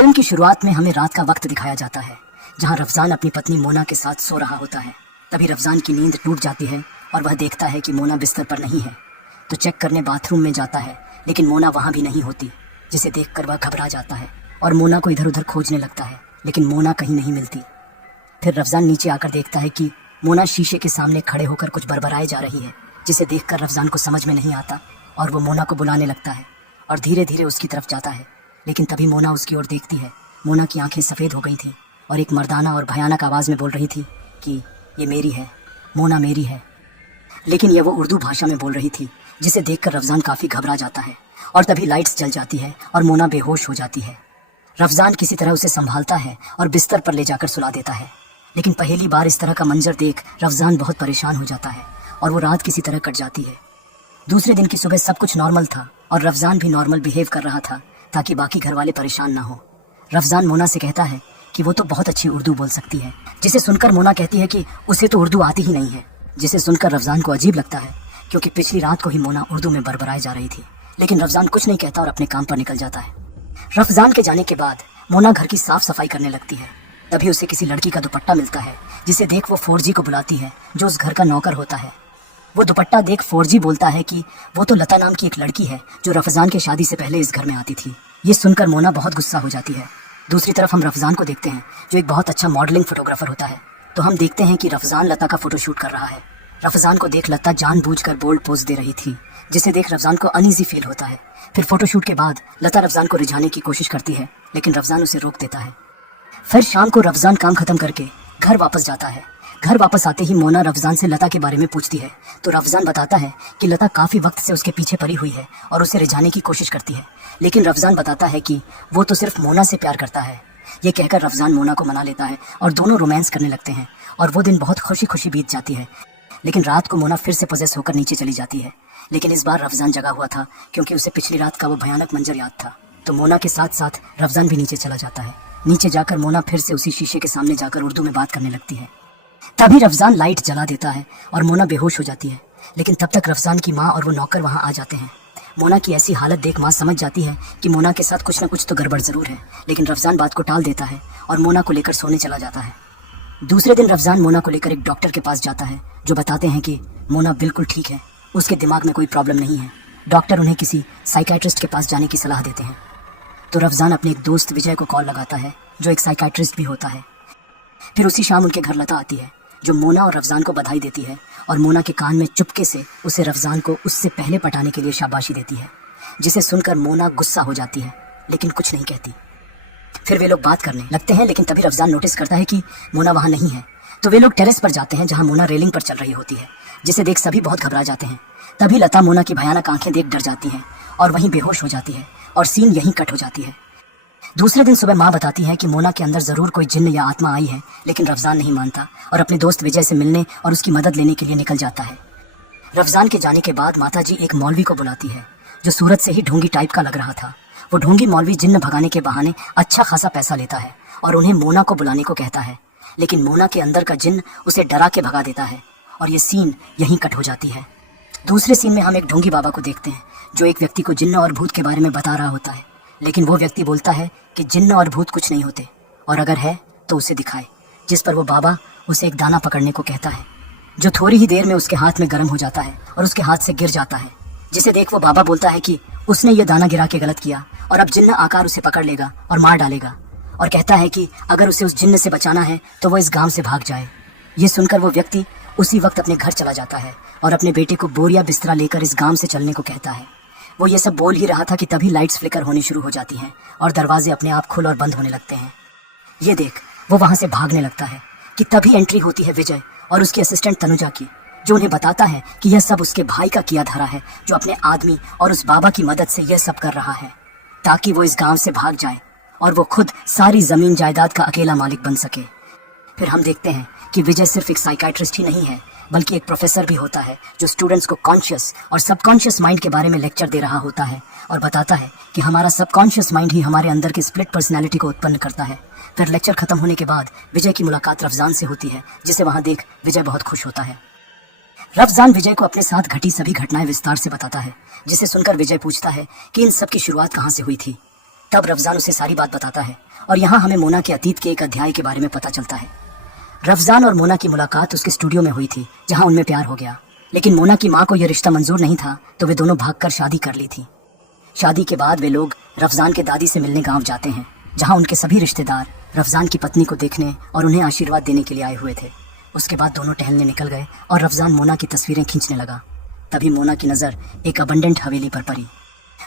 Film की शुरुआत में हमें रात का वक्त दिखाया जाता है, जहां रफजान अपनी पत्नी मोना के साथ सो रहा होता है। तभी रफजान की नींद टूट जाती है और वह देखता है कि मोना बिस्तर पर नहीं है, तो चेक करने बाथरूम में जाता है, लेकिन मोना वहां भी नहीं होती, जिसे देखकर वह घबरा जाता है और मोना को इधर उधर खोजने लगता है, लेकिन मोना कहीं नहीं मिलती। फिर रफजान नीचे आकर देखता है कि मोना शीशे के सामने खड़े होकर कुछ बड़बड़ाए जा रही है, जिसे देखकर रफजान को समझ में नहीं आता और वो मोना को बुलाने लगता है और धीरे धीरे उसकी तरफ जाता है। लेकिन तभी मोना उसकी ओर देखती है। मोना की आंखें सफ़ेद हो गई थी और एक मर्दाना और भयानक आवाज़ में बोल रही थी कि ये मेरी है, मोना मेरी है। लेकिन यह वो उर्दू भाषा में बोल रही थी, जिसे देखकर रफजान काफ़ी घबरा जाता है। और तभी लाइट्स जल जाती है और मोना बेहोश हो जाती है। रफजान किसी तरह उसे संभालता है और बिस्तर पर ले जाकर सुला देता है। लेकिन पहली बार इस तरह का मंजर देख रफजान बहुत परेशान हो जाता है और वो रात किसी तरह कट जाती है। दूसरे दिन की सुबह सब कुछ नॉर्मल था और रफजान भी नॉर्मल बिहेव कर रहा था, ताकि बाकी घर वाले परेशान ना हो। रफजान मोना से कहता है कि वो तो बहुत अच्छी उर्दू बोल सकती है, जिसे सुनकर मोना कहती है कि उसे तो उर्दू आती ही नहीं है, जिसे सुनकर रफजान को अजीब लगता है, क्योंकि पिछली रात को ही मोना उर्दू में बड़बड़ाई जा रही थी। लेकिन रफजान कुछ नहीं कहता और अपने काम पर निकल जाता है। रफजान के जाने के बाद मोना घर की साफ सफाई करने लगती है। तभी उसे किसी लड़की का दुपट्टा मिलता है, जिसे देख वो फौजी को बुलाती है, जो उस घर का नौकर होता है। वो दुपट्टा देख फौजी बोलता है कि वो तो लता नाम की एक लड़की है, जो रफजान के शादी से पहले इस घर में आती थी। ये सुनकर मोना बहुत गुस्सा हो जाती है। दूसरी तरफ हम रफजान को देखते हैं, जो एक बहुत अच्छा मॉडलिंग फोटोग्राफर होता है। तो हम देखते हैं कि रफजान लता का फोटोशूट कर रहा है। रफजान को देख लता जानबूझकर बोल्ड पोज दे रही थी, जिसे देख रफजान को अनईजी फील होता है। फिर फोटोशूट के बाद लता रफजान को रिझाने की कोशिश करती है, लेकिन रफजान उसे रोक देता है। फिर शाम को रफजान काम खत्म करके घर वापस जाता है। घर वापस आते ही मोना रफजान से लता के बारे में पूछती है, तो रफजान बताता है कि लता काफ़ी वक्त से उसके पीछे पड़ी हुई है और उसे रिझाने की कोशिश करती है। लेकिन रफजान बताता है कि वो तो सिर्फ मोना से प्यार करता है। ये कहकर रफजान मोना को मना लेता है और दोनों रोमांस करने लगते हैं और वो दिन बहुत खुशी खुशी बीत जाती है। लेकिन रात को मोना फिर से पोजेस होकर नीचे चली जाती है। लेकिन इस बार रफजान जगा हुआ था, क्योंकि उसे पिछली रात का वो भयानक मंजर याद था। तो मोना के साथ साथ रफजान भी नीचे चला जाता है। नीचे जाकर मोना फिर से उसी शीशे के सामने जाकर उर्दू में बात करने लगती है। तभी रफजान लाइट जला देता है और मोना बेहोश हो जाती है। लेकिन तब तक रफजान की माँ और वो नौकर वहाँ आ जाते हैं। मोना की ऐसी हालत देख माँ समझ जाती है कि मोना के साथ कुछ न कुछ तो गड़बड़ जरूर है। लेकिन रफजान बात को टाल देता है और मोना को लेकर सोने चला जाता है। दूसरे दिन रफजान मोना को लेकर एक डॉक्टर के पास जाता है, जो बताते हैं कि मोना बिल्कुल ठीक है, उसके दिमाग में कोई प्रॉब्लम नहीं है। डॉक्टर उन्हें किसी साइकाइट्रिस्ट के पास जाने की सलाह देते हैं। तो रफजान अपने एक दोस्त विजय को कॉल लगाता है, जो एक साइकाइट्रिस्ट भी होता है। फिर उसी शाम उनके घर लता आती है, जो मोना और रफजान को बधाई देती है और मोना के कान में चुपके से उसे रफजान को उससे पहले पटाने के लिए शाबाशी देती है, जिसे सुनकर मोना गुस्सा हो जाती है, लेकिन कुछ नहीं कहती। फिर वे लोग बात करने लगते हैं, लेकिन तभी रफजान नोटिस करता है कि मोना वहाँ नहीं है। तो वे लोग टेरेस पर जाते हैं, जहाँ मोना रेलिंग पर चल रही होती है, जिसे देख सभी बहुत घबरा जाते हैं। तभी लता मोना की भयानक आंखें देख डर जाती है और वहीं बेहोश हो जाती है और सीन यहीं कट हो जाती है। दूसरे दिन सुबह माँ बताती है कि मोना के अंदर जरूर कोई जिन्न या आत्मा आई है, लेकिन रफजान नहीं मानता और अपने दोस्त विजय से मिलने और उसकी मदद लेने के लिए निकल जाता है। रफजान के जाने के बाद माताजी एक मौलवी को बुलाती है, जो सूरत से ही ढोंगी टाइप का लग रहा था। वो ढोंगी मौलवी जिन्न भगाने के बहाने अच्छा खासा पैसा लेता है और उन्हें मोना को बुलाने को कहता है। लेकिन मोना के अंदर का जिन्न उसे डरा के भगा देता है और ये सीन यहीं कट हो जाती है। दूसरे सीन में हम एक ढोंगी बाबा को देखते हैं, जो एक व्यक्ति को जिन्न और भूत के बारे में बता रहा होता है। लेकिन वो व्यक्ति बोलता है कि जिन्न और भूत कुछ नहीं होते, और अगर है तो उसे दिखाए। जिस पर वो बाबा उसे एक दाना पकड़ने को कहता है, जो थोड़ी ही देर में उसके हाथ में गर्म हो जाता है और उसके हाथ से गिर जाता है। जिसे देख वो बाबा बोलता है कि उसने ये दाना गिरा के गलत किया और अब जिन्न आकर उसे पकड़ लेगा और मार डालेगा, और कहता है कि अगर उसे उस जिन्न से बचाना है तो वो इस गांव से भाग जाए। ये सुनकर वो व्यक्ति उसी वक्त अपने घर चला जाता है और अपने बेटे को बोरिया बिस्तरा लेकर इस गांव से चलने को कहता है। वो ये सब बोल ही रहा था कि तभी लाइट्स फ्लिकर होनी शुरू हो जाती हैं और दरवाजे अपने आप खुल और बंद होने लगते हैं। ये देख वो वहाँ से भागने लगता है कि तभी एंट्री होती है विजय और उसकी असिस्टेंट तनुजा की, जो उन्हें बताता है कि यह सब उसके भाई का किया धरा है, जो अपने आदमी और उस बाबा की मदद से यह सब कर रहा है, ताकि वो इस गांव से भाग जाए और वो खुद सारी जमीन जायदाद का अकेला मालिक बन सके। फिर हम देखते हैं कि विजय सिर्फ एक साइकाइट्रिस्ट ही नहीं है, बल्कि एक प्रोफेसर भी होता है, जो स्टूडेंट्स को कॉन्शियस और सबकॉन्शियस माइंड के बारे में लेक्चर दे रहा होता है और बताता है कि हमारा सबकॉन्शियस माइंड ही हमारे अंदर की स्प्लिट पर्सनैलिटी को उत्पन्न करता है। फिर लेक्चर खत्म होने के बाद विजय की मुलाकात रफजान से होती है, जिसे वहां देख विजय बहुत खुश होता है। रफजान विजय को अपने साथ घटी सभी घटनाएं विस्तार से बताता है, जिसे सुनकर विजय पूछता है कि इन सब की शुरुआत कहाँ से हुई थी। तब रफजान उसे सारी बात बताता है और यहाँ हमें मोना के अतीत के एक अध्याय के बारे में पता चलता है। रफजान और मोना की मुलाकात उसके स्टूडियो में हुई थी, जहाँ उनमें प्यार हो गया। लेकिन मोना की माँ को यह रिश्ता मंजूर नहीं था, तो वे दोनों भागकर शादी कर ली थी। शादी के बाद वे लोग रफजान के दादी से मिलने गांव जाते हैं, जहां उनके सभी रिश्तेदार रफजान की पत्नी को देखने और उन्हें आशीर्वाद देने के लिए आए हुए थे। उसके बाद दोनों टहलने निकल गए और रफजान मोना की तस्वीरें खींचने लगा। तभी मोना की नज़र एक अबंडेंट हवेली पर पड़ी,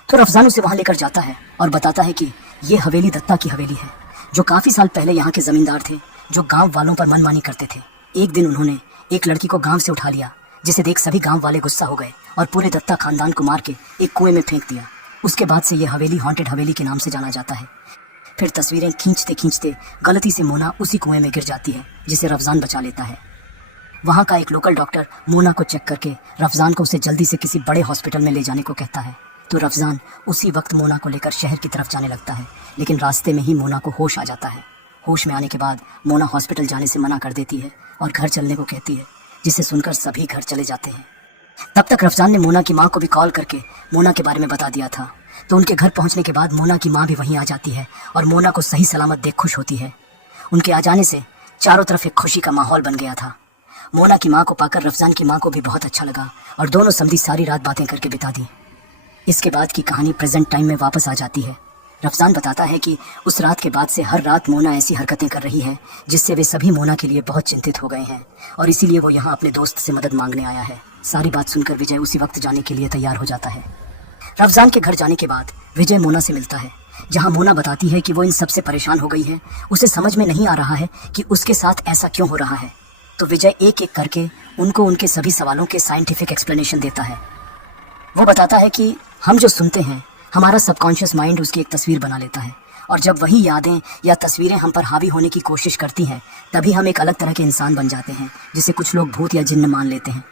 तो रफजान उसे वहां लेकर जाता है और बताता है कि ये हवेली दत्ता की हवेली है, जो काफ़ी साल पहले यहाँ के ज़मींदार थे, जो गाँव वालों पर मनमानी करते थे। एक दिन उन्होंने एक लड़की को गाँव से उठा लिया, जिसे देख सभी गाँव वाले गुस्सा हो गए और पूरे दत्ता खानदान को मार के एक कुएं में फेंक दिया। उसके बाद से यह हवेली हॉन्टेड हवेली के नाम से जाना जाता है। फिर तस्वीरें खींचते खींचते गलती से मोना उसी कुएं में गिर जाती है, जिसे रफजान बचा लेता है। वहाँ का एक लोकल डॉक्टर मोना को चेक करके रफजान को उसे जल्दी से किसी बड़े हॉस्पिटल में ले जाने को कहता है। तो रफजान उसी वक्त मोना को लेकर शहर की तरफ जाने लगता है, लेकिन रास्ते में ही मोना को होश आ जाता है। होश में आने के बाद मोना हॉस्पिटल जाने से मना कर देती है और घर चलने को कहती है, जिसे सुनकर सभी घर चले जाते हैं। तब तक रफजान ने मोना की माँ को भी कॉल करके मोना के बारे में बता दिया था। तो उनके घर पहुंचने के बाद मोना की माँ भी वहीं आ जाती है और मोना को सही सलामत देख खुश होती है। उनके आ जाने से चारों तरफ एक खुशी का माहौल बन गया था। मोना की माँ को पाकर रफजान की माँ को भी बहुत अच्छा लगा और दोनों समधी सारी रात बातें करके बिता दी। इसके बाद की कहानी प्रेजेंट टाइम में वापस आ जाती है। रफजान बताता है कि उस रात के बाद से हर रात मोना ऐसी हरकतें कर रही है जिससे वे सभी मोना के लिए बहुत चिंतित हो गए हैं और इसीलिए वो यहाँ अपने दोस्त से मदद मांगने आया है। सारी बात सुनकर विजय उसी वक्त जाने के लिए तैयार हो जाता है। रफजान के घर जाने के बाद विजय मोना से मिलता है, जहाँ मोना बताती है कि वो इन सबसे परेशान हो गई है। उसे समझ में नहीं आ रहा है कि उसके साथ ऐसा क्यों हो रहा है। तो विजय एक एक करके उनको उनके सभी सवालों के साइंटिफिक एक्सप्लेनेशन देता है। वो बताता है कि हम जो सुनते हैं, हमारा सबकॉन्शियस माइंड उसकी एक तस्वीर बना लेता है और जब वही यादें या तस्वीरें हम पर हावी होने की कोशिश करती हैं, तभी हम एक अलग तरह के इंसान बन जाते हैं, जिसे कुछ लोग भूत या जिन्न मान लेते हैं।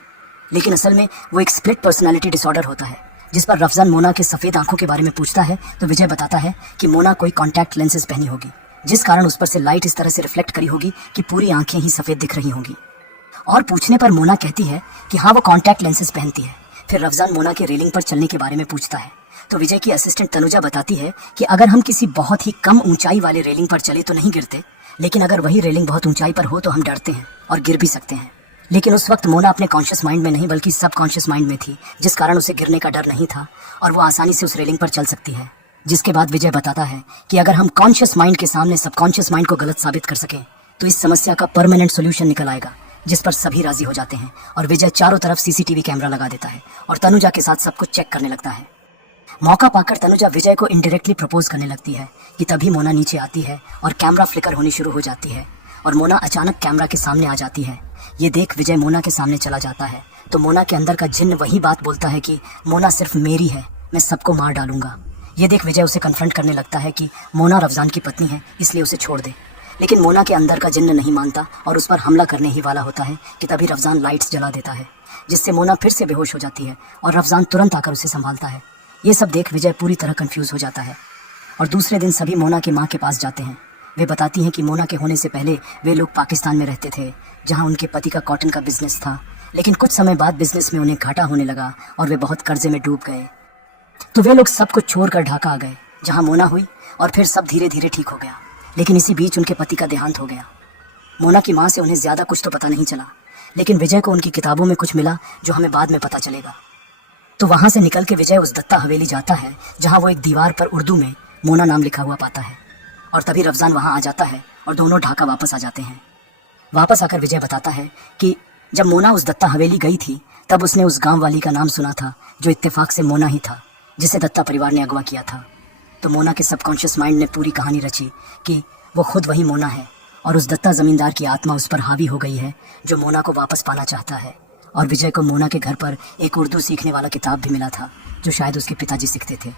लेकिन असल में वो एक स्प्लिट पर्सनालिटी डिसऑर्डर होता है। जिस पर रफजान मोना के सफ़ेद आंखों के बारे में पूछता है, तो विजय बताता है कि मोना कोई कॉन्टैक्ट लेंसेज पहनी होगी, जिस कारण उस पर से लाइट इस तरह से रिफ्लेक्ट करी होगी कि पूरी आंखें ही सफ़ेद दिख रही होंगी। और पूछने पर मोना कहती है कि हाँ, वो कॉन्टैक्ट लेंसेज पहनती है। फिर रफजान मोना के रेलिंग पर चलने के बारे में पूछता है, तो विजय की असिस्टेंट तनुजा बताती है कि अगर हम किसी बहुत ही कम ऊंचाई वाले रेलिंग पर चले तो नहीं गिरते, लेकिन अगर वही रेलिंग बहुत ऊंचाई पर हो तो हम डरते हैं और गिर भी सकते हैं। लेकिन उस वक्त मोना अपने कॉन्शियस माइंड में नहीं बल्कि सब कॉन्शियस माइंड में थी, जिस कारण उसे गिरने का डर नहीं था और वो आसानी से उस रेलिंग पर चल सकती है। जिसके बाद विजय बताता है कि अगर हम कॉन्शियस माइंड के सामने सबकॉन्शियस माइंड को गलत साबित कर सकें तो इस समस्या का परमानेंट सोल्यूशन निकल आएगा, जिस पर सभी राजी हो जाते हैं और विजय चारों तरफ सीसीटीवी कैमरा लगा देता है और तनुजा के साथ सब कुछ चेक करने लगता है। मौका पाकर तनुजा विजय को इनडायरेक्टली प्रपोज करने लगती है कि तभी मोना नीचे आती है और कैमरा फ्लिकर होनी शुरू हो जाती है और मोना अचानक कैमरा के सामने आ जाती है। ये देख विजय मोना के सामने चला जाता है, तो मोना के अंदर का जिन्न वही बात बोलता है कि मोना सिर्फ मेरी है, मैं सबको मार डालूंगा। ये देख विजय उसे कन्फ्रंट करने लगता है कि मोना रफजान की पत्नी है, इसलिए उसे छोड़ दे। लेकिन मोना के अंदर का जिन्न नहीं मानता और उस पर हमला करने ही वाला होता है कि तभी रफजान लाइट्स जला देता है, जिससे मोना फिर से बेहोश हो जाती है और रफजान तुरंत आकर उसे संभालता है। ये सब देख विजय पूरी तरह कंफ्यूज हो जाता है और दूसरे दिन सभी मोना के माँ के पास जाते हैं। वे बताती हैं कि मोना के होने से पहले वे लोग पाकिस्तान में रहते थे, जहाँ उनके पति का कॉटन का बिजनेस था। लेकिन कुछ समय बाद बिजनेस में उन्हें घाटा होने लगा और वे बहुत कर्जे में डूब गए। तो वे लोग सब कुछ छोड़कर ढाका आ गए, जहाँ मोना हुई, और फिर सब धीरे धीरे ठीक हो गया। लेकिन इसी बीच उनके पति का देहांत हो गया। मोना की माँ से उन्हें ज़्यादा कुछ तो पता नहीं चला, लेकिन विजय को उनकी किताबों में कुछ मिला जो हमें बाद में पता चलेगा। तो वहाँ से निकल के विजय उस दत्ता हवेली जाता है, जहाँ वो एक दीवार पर उर्दू में मोना नाम लिखा हुआ पाता है और तभी रफजान वहाँ आ जाता है और दोनों ढाका वापस आ जाते हैं। वापस आकर विजय बताता है कि जब मोना उस दत्ता हवेली गई थी तब उसने उस गांव वाली का नाम सुना था, जो इत्तेफाक से मोना ही था, जिसे दत्ता परिवार ने अगवा किया था। तो मोना के सबकॉन्शियस माइंड ने पूरी कहानी रची कि वो खुद वही मोना है और उस दत्ता जमींदार की आत्मा उस पर हावी हो गई है, जो मोना को वापस पाना चाहता है। और विजय को मोना के घर पर एक उर्दू सीखने वाला किताब भी मिला था, जो शायद उसके पिताजी सीखते थे,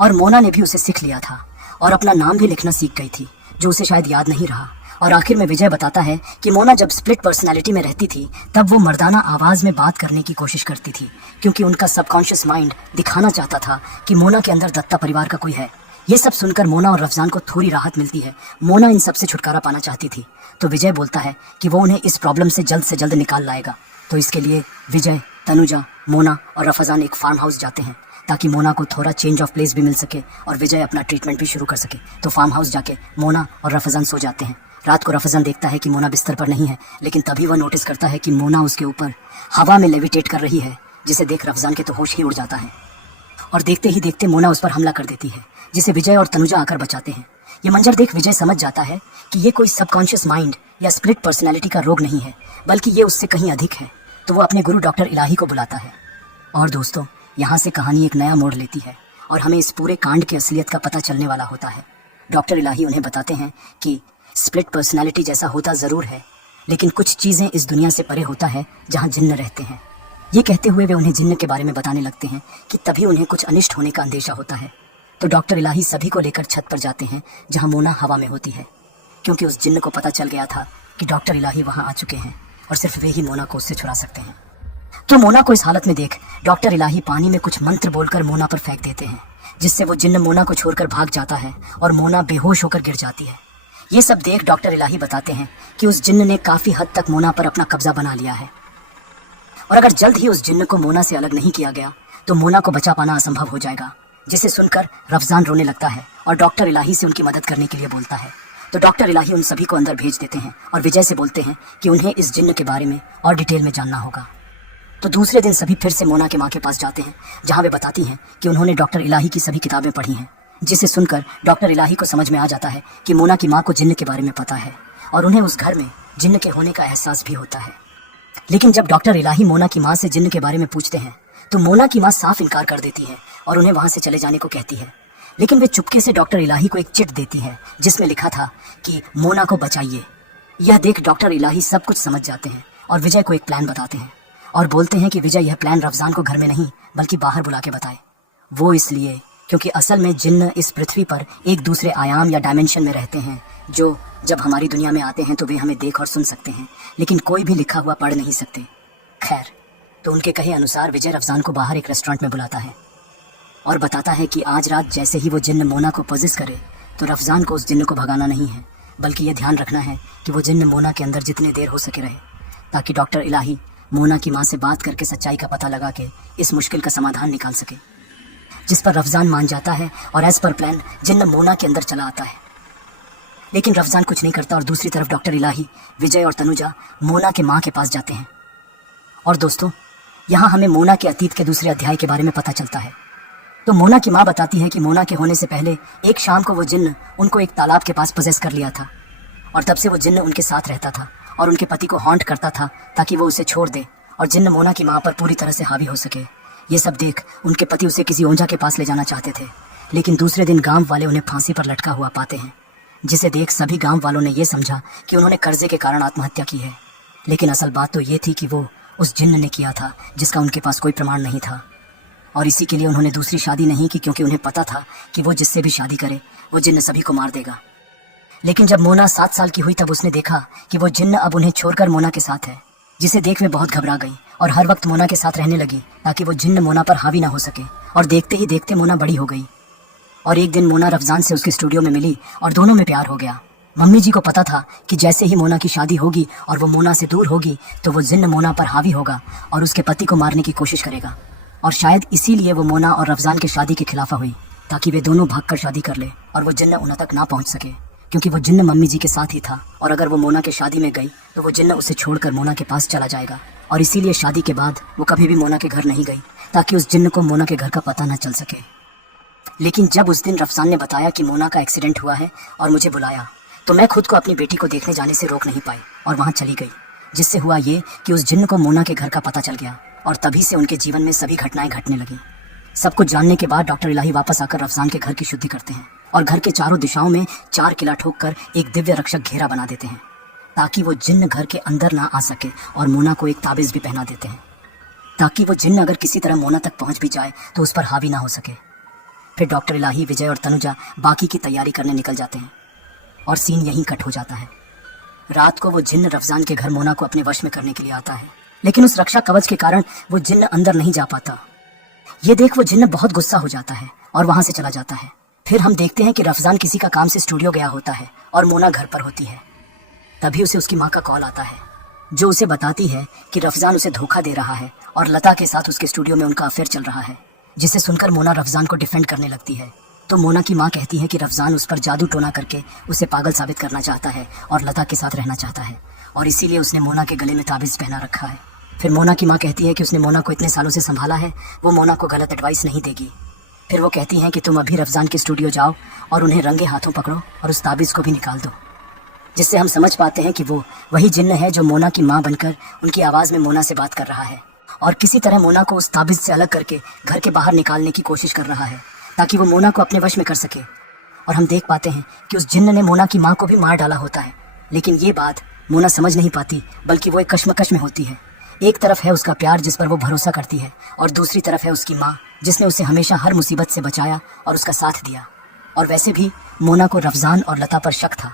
और मोना ने भी उसे सीख लिया था और अपना नाम भी लिखना सीख गई थी, जो उसे शायद याद नहीं रहा। और आखिर में विजय बताता है कि मोना जब स्प्लिट पर्सनालिटी में रहती थी तब वो मर्दाना आवाज़ में बात करने की कोशिश करती थी, क्योंकि उनका सबकॉन्शियस माइंड दिखाना चाहता था कि मोना के अंदर दत्ता परिवार का कोई है। ये सब सुनकर मोना और रफजान को थोड़ी राहत मिलती है। मोना इन सब से छुटकारा पाना चाहती थी, तो विजय बोलता है कि वो उन्हें इस प्रॉब्लम से जल्द निकाल लाएगा। तो इसके लिए विजय, तनुजा, मोना और रफजान एक फार्म हाउस जाते हैं, ताकि मोना को थोड़ा चेंज ऑफ प्लेस भी मिल सके और विजय अपना ट्रीटमेंट भी शुरू कर सके। तो फार्म हाउस जाके मोना और रफजान सो जाते हैं। रात को रफजान देखता है कि मोना बिस्तर पर नहीं है, लेकिन तभी वह नोटिस करता है कि मोना उसके ऊपर हवा में लेविटेट कर रही है, जिसे देख रफजान के तो होश ही उड़ जाता है और देखते ही देखते मोना उस पर हमला कर देती है, जिसे विजय और तनुजा आकर बचाते हैं। ये मंजर देख विजय समझ जाता है कि ये कोई सबकॉन्शियस माइंड या स्प्लिट पर्सनैलिटी का रोग नहीं है, बल्कि ये उससे कहीं अधिक है। तो वो अपने गुरु डॉक्टर इलाही को बुलाता है। और दोस्तों, यहाँ से कहानी एक नया मोड़ लेती है और हमें इस पूरे कांड की असलियत का पता चलने वाला होता है। डॉक्टर इलाही उन्हें बताते हैं कि स्प्लिट पर्सनैलिटी जैसा होता ज़रूर है, लेकिन कुछ चीज़ें इस दुनिया से परे होता है जहाँ जिन्न रहते हैं। ये कहते हुए वे उन्हें जिन्न के बारे में बताने लगते हैं कि तभी उन्हें कुछ अनिष्ट होने का अंदेशा होता है। तो डॉक्टर इलाही सभी को लेकर छत पर जाते हैं जहाँ मोना हवा में होती है, क्योंकि उस जिन्न को पता चल गया था कि डॉक्टर इलाही वहाँ आ चुके हैं और सिर्फ वे ही मोना को उससे छुड़ा सकते हैं। तो मोना को इस हालत में देख डॉक्टर इलाही पानी में कुछ मंत्र बोलकर मोना पर फेंक देते हैं, जिससे वो जिन्न मोना को छोड़कर भाग जाता है और मोना बेहोश होकर गिर जाती है। ये सब देख डॉक्टर इलाही बताते हैं कि उस जिन्न ने काफी हद तक मोना पर अपना कब्जा बना लिया है और अगर जल्द ही उस जिन्न को मोना से अलग नहीं किया गया तो मोना को बचा पाना असंभव हो जाएगा। जिसे सुनकर रफजान रोने लगता है और डॉक्टर इलाही से उनकी मदद करने के लिए बोलता है। तो डॉक्टर इलाही उन सभी को अंदर भेज देते हैं और विजय से बोलते हैं कि उन्हें इस जिन्न के बारे में और डिटेल में जानना होगा। तो दूसरे दिन सभी फिर से मोना के माँ के पास जाते हैं, जहाँ वे बताती हैं कि उन्होंने डॉक्टर इलाही की सभी किताबें पढ़ी हैं। जिसे सुनकर डॉक्टर इलाही को समझ में आ जाता है कि मोना की माँ को जिन्न के बारे में पता है और उन्हें उस घर में जिन्न के होने का एहसास भी होता है। लेकिन जब डॉक्टर इलाही मोना की माँ से जिन्न के बारे में पूछते हैं तो मोना की माँ साफ इनकार कर देती है और उन्हें वहाँ से चले जाने को कहती है। लेकिन वे चुपके से डॉक्टर इलाही को एक चिट देती है जिसमें लिखा था कि मोना को बचाइए। यह देख डॉक्टर इलाही सब कुछ समझ जाते हैं और विजय को एक प्लान बताते हैं और बोलते हैं कि विजय यह प्लान रफजान को घर में नहीं बल्कि बाहर बुला के बताए। वो इसलिए क्योंकि असल में जिन्न इस पृथ्वी पर एक दूसरे आयाम या डायमेंशन में रहते हैं, जो जब हमारी दुनिया में आते हैं तो वे हमें देख और सुन सकते हैं, लेकिन कोई भी लिखा हुआ पढ़ नहीं सकते। खैर, तो उनके कहे अनुसार विजय रफजान को बाहर एक रेस्टोरेंट में बुलाता है और बताता है कि आज रात जैसे ही वो जिन्न मोना को पोजेस करे तो रफजान को उस जिन्न को भगाना नहीं है, बल्कि यह ध्यान रखना है कि वो जिन्न मोना के अंदर जितनी देर हो सके रहे, ताकि डॉक्टर इलाही मोना की माँ से बात करके सच्चाई का पता लगा के इस मुश्किल का समाधान निकाल सके। जिस पर रफजान मान जाता है और एज पर प्लान जिन्न मोना के अंदर चला आता है। लेकिन रफजान कुछ नहीं करता और दूसरी तरफ डॉक्टर इलाही, विजय और तनुजा मोना के माँ के पास जाते हैं। और दोस्तों, यहाँ हमें मोना के अतीत के दूसरे अध्याय के बारे में पता चलता है। तो मोना की माँ बताती है कि मोना के होने से पहले एक शाम को वो जिन्न उनको एक तालाब के पास पोजेस कर लिया था और तब से वो जिन्न उनके साथ रहता था और उनके पति को हॉन्ट करता था ताकि वो उसे छोड़ दे और जिन्न मोना की माँ पर पूरी तरह से हावी हो सके। ये सब देख उनके पति उसे किसी ओंझा के पास ले जाना चाहते थे, लेकिन दूसरे दिन गांव वाले उन्हें फांसी पर लटका हुआ पाते हैं, जिसे देख सभी गांव वालों ने ये समझा कि उन्होंने कर्जे के कारण आत्महत्या की है। लेकिन असल बात तो ये थी कि वो उस जिन्न ने किया था जिसका उनके पास कोई प्रमाण नहीं था और इसी के लिए उन्होंने दूसरी शादी नहीं की, क्योंकि उन्हें पता था कि वो जिससे भी शादी करे वो जिन्न सभी को मार देगा। लेकिन जब मोना 7 साल की हुई तब उसने देखा कि वो जिन्न अब उन्हें छोड़कर मोना के साथ है, जिसे देख वे बहुत घबरा गई और हर वक्त मोना के साथ रहने लगी ताकि वो जिन्न मोना पर हावी ना हो सके। और देखते ही देखते मोना बड़ी हो गई और एक दिन मोना रफजान से उसके स्टूडियो में मिली और दोनों में प्यार हो गया। मम्मी जी को पता था कि जैसे ही मोना की शादी होगी और वो मोना से दूर होगी तो वो जिन्न मोना पर हावी होगा और उसके पति को मारने की कोशिश करेगा, और शायद इसीलिए वो मोना और रफजान के शादी के खिलाफा हुई ताकि वे दोनों भागकर शादी कर ले और वो जिन्न उन तक ना पहुंच सके, क्योंकि वो जिन्न मम्मी जी के साथ ही था और अगर वो मोना के शादी में गई तो वो जिन्न उसे छोड़कर मोना के पास चला जाएगा। और इसीलिए शादी के बाद वो कभी भी मोना के घर नहीं गई ताकि उस जिन्न को मोना के घर का पता न चल सके। लेकिन जब उस दिन रफजान ने बताया कि मोना का एक्सीडेंट हुआ है और मुझे बुलाया, तो मैं खुद को अपनी बेटी को देखने जाने से रोक नहीं पाई और वहाँ चली गई, जिससे हुआ ये कि उस जिन्न को मोना के घर का पता चल गया और तभी से उनके जीवन में सभी घटनाएं घटने लगी। सब कुछ जानने के बाद डॉक्टर इलाही वापस आकर रफजान के घर की शुद्धि करते हैं और घर के चारों दिशाओं में 4 किला ठोक कर एक दिव्य रक्षक घेरा बना देते हैं ताकि वो जिन्न घर के अंदर ना आ सके, और मोना को एक ताबीज भी पहना देते हैं ताकि वो जिन्न अगर किसी तरह मोना तक पहुंच भी जाए तो उस पर हावी ना हो सके। फिर डॉक्टर इलाही, विजय और तनुजा बाकी की तैयारी करने निकल जाते हैं और सीन यहीं कट हो जाता है। रात को वो जिन्न रफजान के घर मोना को अपने वश में करने के लिए आता है, लेकिन उस रक्षा कवच के कारण वो जिन्न अंदर नहीं जा पाता। ये देख वो जिन्न बहुत गुस्सा हो जाता है और वहां से चला जाता है। फिर हम देखते हैं कि रफजान किसी का काम से स्टूडियो गया होता है और मोना घर पर होती है। तभी उसे उसकी माँ का कॉल आता है जो उसे बताती है कि रफजान उसे धोखा दे रहा है और लता के साथ उसके स्टूडियो में उनका अफेयर चल रहा है, जिसे सुनकर मोना रफजान को डिफेंड करने लगती है। तो मोना की माँ कहती है कि रफजान उस पर जादू टोना करके उसे पागल साबित करना चाहता है और लता के साथ रहना चाहता है, और इसीलिए उसने मोना के गले में ताबीज़ पहना रखा है। फिर मोना की माँ कहती है कि उसने मोना को इतने सालों से संभाला है, वो मोना को गलत एडवाइस नहीं देगी। फिर वो कहती हैं कि तुम अभी रफजान के स्टूडियो जाओ और उन्हें रंगे हाथों पकड़ो और उस ताबीज़ को भी निकाल दो। जिससे हम समझ पाते हैं कि वो वही जिन्न है जो मोना की माँ बनकर उनकी आवाज़ में मोना से बात कर रहा है और किसी तरह मोना को उस ताबीज़ से अलग करके घर के बाहर निकालने की कोशिश कर रहा है ताकि वो मोना को अपने वश में कर सके। और हम देख पाते हैं कि उस जिन्न ने मोना की माँ को भी मार डाला होता है, लेकिन ये बात मोना समझ नहीं पाती, बल्कि वो एक कश्मकश में होती है। एक तरफ है उसका प्यार जिस पर वो भरोसा करती है, और दूसरी तरफ है उसकी माँ जिसने उसे हमेशा हर मुसीबत से बचाया और उसका साथ दिया। और वैसे भी मोना को रफजान और लता पर शक था,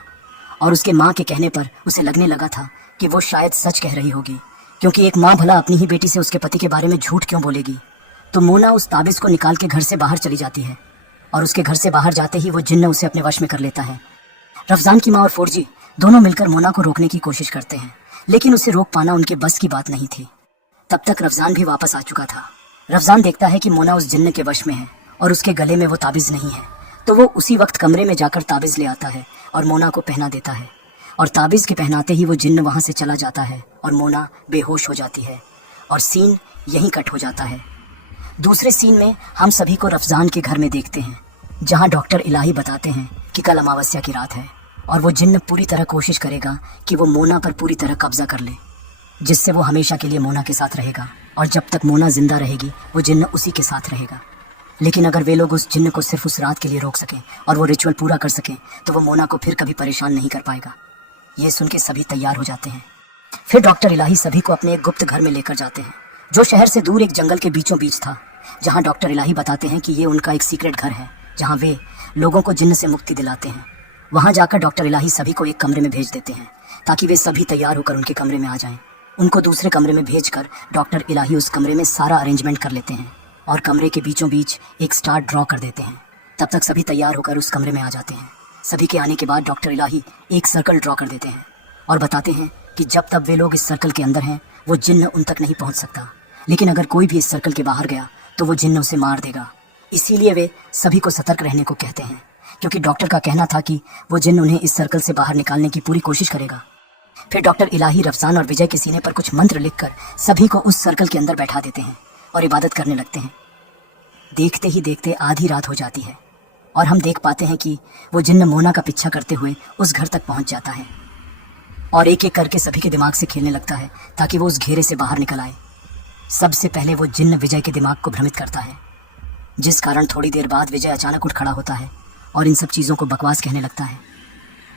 और उसके माँ के कहने पर उसे लगने लगा था कि वो शायद सच कह रही होगी, क्योंकि एक माँ भला अपनी ही बेटी से उसके पति के बारे में झूठ क्यों बोलेगी। तो मोना उस ताबीज़ को निकाल के घर से बाहर चली जाती है, और उसके घर से बाहर जाते ही वो जिन्न उसे अपने वश में कर लेता है। रफजान की माँ और फौजी दोनों मिलकर मोना को रोकने की कोशिश करते हैं, लेकिन उसे रोक पाना उनके बस की बात नहीं थी। तब तक रफजान भी वापस आ चुका था। रफजान देखता है कि मोना उस जिन्न के वश में है और उसके गले में वो ताबीज़ नहीं है, तो वो उसी वक्त कमरे में जाकर ताबीज़ ले आता है और मोना को पहना देता है। और ताबीज़ के पहनाते ही वो जिन्न वहाँ से चला जाता है और मोना बेहोश हो जाती है, और सीन यहीं कट हो जाता है। दूसरे सीन में हम सभी को रफजान के घर में देखते हैं, जहाँ डॉक्टर इलाही बताते हैं कि कल अमावस्या की रात है और वो जिन्न पूरी तरह कोशिश करेगा कि वो मोना पर पूरी तरह कब्जा कर ले, जिससे वो हमेशा के लिए मोना के साथ रहेगा, और जब तक मोना जिंदा रहेगी वो जिन्न उसी के साथ रहेगा। लेकिन अगर वे लोग उस जिन्न को सिर्फ उस रात के लिए रोक सकें और वो रिचुअल पूरा कर सकें, तो वो मोना को फिर कभी परेशान नहीं कर पाएगा। ये सुन के सभी तैयार हो जाते हैं। फिर डॉक्टर इलाही सभी को अपने एक गुप्त घर में लेकर जाते हैं, जो शहर से दूर एक जंगल के बीचों बीच था, जहाँ डॉक्टर इलाही बताते हैं कि ये उनका एक सीक्रेट घर है, जहाँ वे लोगों को जिन्न से मुक्ति दिलाते हैं। वहाँ जाकर डॉक्टर इलाही सभी को एक कमरे में भेज देते हैं ताकि वे सभी तैयार होकर उनके कमरे में आ जाएं। उनको दूसरे कमरे में भेजकर डॉक्टर इलाही उस कमरे में सारा अरेंजमेंट कर लेते हैं और कमरे के बीचों बीच एक स्टार ड्रॉ कर देते हैं। तब तक सभी तैयार होकर उस कमरे में आ जाते हैं। सभी के आने के बाद डॉक्टर इलाही एक सर्कल ड्रॉ कर देते हैं और बताते हैं कि जब तक वे लोग इस सर्कल के अंदर हैं वो जिन्न उन तक नहीं पहुंच सकता, लेकिन अगर कोई भी इस सर्कल के बाहर गया तो वो जिन्न उसे मार देगा। इसीलिए वे सभी को सतर्क रहने को कहते हैं, क्योंकि डॉक्टर का कहना था कि वो जिन्न उन्हें इस सर्कल से बाहर निकालने की पूरी कोशिश करेगा। फिर डॉक्टर इलाही रफजान और विजय के सीने पर कुछ मंत्र लिखकर सभी को उस सर्कल के अंदर बैठा देते हैं और इबादत करने लगते हैं। देखते ही देखते आधी रात हो जाती है और हम देख पाते हैं कि वो जिन्न मोना का पीछा करते हुए उस घर तक पहुंच जाता है और एक एक करके सभी के दिमाग से खेलने लगता है ताकि वो उस घेरे से बाहर निकल आए। सबसे पहले वो जिन्न विजय के दिमाग को भ्रमित करता है, जिस कारण थोड़ी देर बाद विजय अचानक उठ खड़ा होता है और इन सब चीज़ों को बकवास कहने लगता है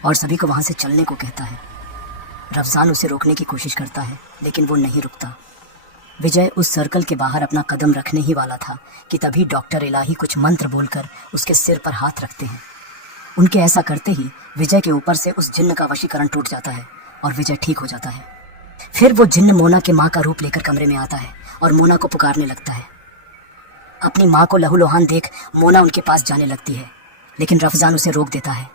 और सभी को वहाँ से चलने को कहता है। रफजान उसे रोकने की कोशिश करता है, लेकिन वो नहीं रुकता। विजय उस सर्कल के बाहर अपना कदम रखने ही वाला था कि तभी डॉक्टर इलाही कुछ मंत्र बोलकर उसके सिर पर हाथ रखते हैं। उनके ऐसा करते ही विजय के ऊपर से उस जिन्न का वशीकरण टूट जाता है और विजय ठीक हो जाता है। फिर वो जिन्न मोना के माँ का रूप लेकर कमरे में आता है और मोना को पुकारने लगता है। अपनी माँ को लहूलुहान देख मोना उनके पास जाने लगती है, लेकिन रफजान उसे रोक देता है।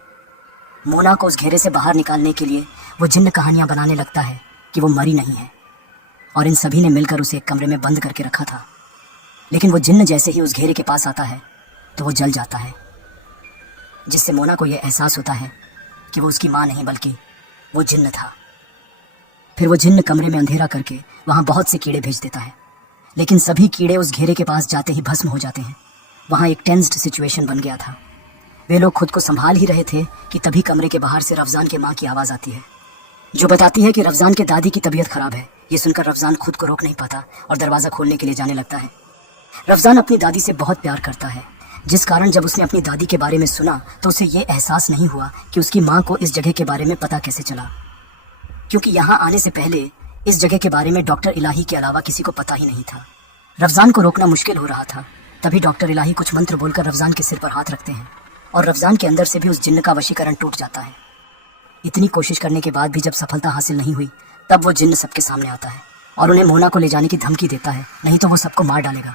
मोना को उस घेरे से बाहर निकालने के लिए वो जिन्न कहानियां बनाने लगता है कि वो मरी नहीं है और इन सभी ने मिलकर उसे एक कमरे में बंद करके रखा था। लेकिन वो जिन्न जैसे ही उस घेरे के पास आता है तो वो जल जाता है, जिससे मोना को यह एहसास होता है कि वो उसकी माँ नहीं बल्कि वो जिन्न था। फिर वो जिन्न कमरे में अंधेरा करके वहाँ बहुत से कीड़े भेज देता है, लेकिन सभी कीड़े उस घेरे के पास जाते ही भस्म हो जाते हैं। वहाँ एक टेंस्ड सिचुएशन बन गया था। वे लोग खुद को संभाल ही रहे थे कि तभी कमरे के बाहर से रफजान के माँ की आवाज़ आती है, जो बताती है कि रफजान के दादी की तबीयत खराब है। ये सुनकर रफजान खुद को रोक नहीं पाता और दरवाज़ा खोलने के लिए जाने लगता है। रफजान अपनी दादी से बहुत प्यार करता है, जिस कारण जब उसने अपनी दादी के बारे में सुना तो उसे ये एहसास नहीं हुआ कि उसकी माँ को इस जगह के बारे में पता कैसे चला, क्योंकि यहाँ आने से पहले इस जगह के बारे में डॉक्टर इलाही के अलावा किसी को पता ही नहीं था। रफजान को रोकना मुश्किल हो रहा था। तभी डॉक्टर इलाही कुछ मंत्र बोलकर रफजान के सिर पर हाथ रखते हैं और रफजान के अंदर से भी उस जिन्न का वशीकरण टूट जाता है। इतनी कोशिश करने के बाद भी जब सफलता हासिल नहीं हुई, तब वो जिन्न सबके सामने आता है और उन्हें मोना को ले जाने की धमकी देता है, नहीं तो वो सबको मार डालेगा,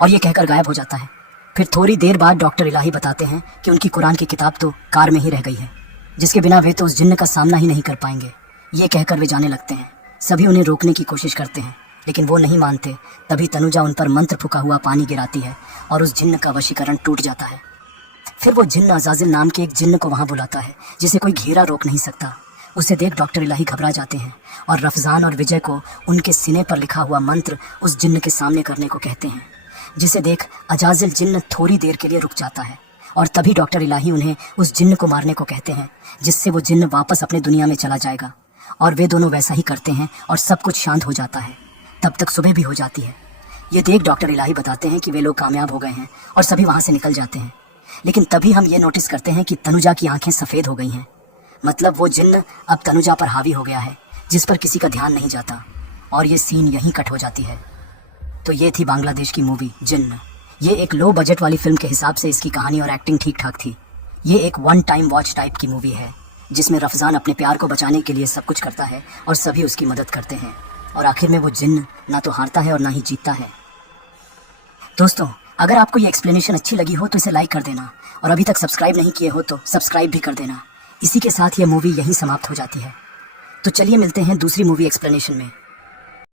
और ये कहकर गायब हो जाता है। फिर थोड़ी देर बाद डॉक्टर इलाही बताते हैं कि उनकी कुरान की किताब तो कार में ही रह गई है, जिसके बिना वे तो उस जिन्न का सामना ही नहीं कर पाएंगे। ये कहकर वे जाने लगते हैं। सभी उन्हें रोकने की कोशिश करते हैं लेकिन वो नहीं मानते। तभी तनुजा उन पर मंत्र फूका हुआ पानी गिराती है और उस जिन्न का वशीकरण टूट जाता है। फिर वो जिन्न अजाजिल नाम के एक जिन्न को वहां बुलाता है जिसे कोई घेरा रोक नहीं सकता। उसे देख डॉक्टर इलाही घबरा जाते हैं और रफजान और विजय को उनके सीने पर लिखा हुआ मंत्र उस जिन्न के सामने करने को कहते हैं, जिसे देख अजाजिल जिन्न थोड़ी देर के लिए रुक जाता है और तभी डॉक्टर इलाही उन्हें उस जिन्न को मारने को कहते हैं, जिससे वो जिन्न वापस अपने दुनिया में चला जाएगा। और वे दोनों वैसा ही करते हैं और सब कुछ शांत हो जाता है। तब तक सुबह भी हो जाती है। ये देख डॉक्टर इलाही बताते हैं कि वे लोग कामयाब हो गए हैं और सभी वहां से निकल जाते हैं। लेकिन तभी हम ये नोटिस करते हैं कि तनुजा की आंखें सफ़ेद हो गई हैं। मतलब वो जिन्न अब तनुजा पर हावी हो गया है, जिस पर किसी का ध्यान नहीं जाता। और ये सीन यहीं कट हो जाती है। तो ये थी बांग्लादेश की मूवी जिन्न। ये एक लो बजट वाली फिल्म के हिसाब से इसकी कहानी और एक्टिंग ठीक ठाक थी। ये एक वन टाइम वॉच टाइप की मूवी है, जिसमें रफजान अपने प्यार को बचाने के लिए सब कुछ करता है और सभी उसकी मदद करते हैं। और आखिर में वो जिन्न ना तो हारता है और ना ही जीतता है। दोस्तों, अगर आपको ये एक्सप्लेनेशन अच्छी लगी हो तो इसे लाइक कर देना, और अभी तक सब्सक्राइब नहीं किए हो तो सब्सक्राइब भी कर देना। इसी के साथ ये मूवी यहीं समाप्त हो जाती है। तो चलिए मिलते हैं दूसरी मूवी एक्सप्लेनेशन में।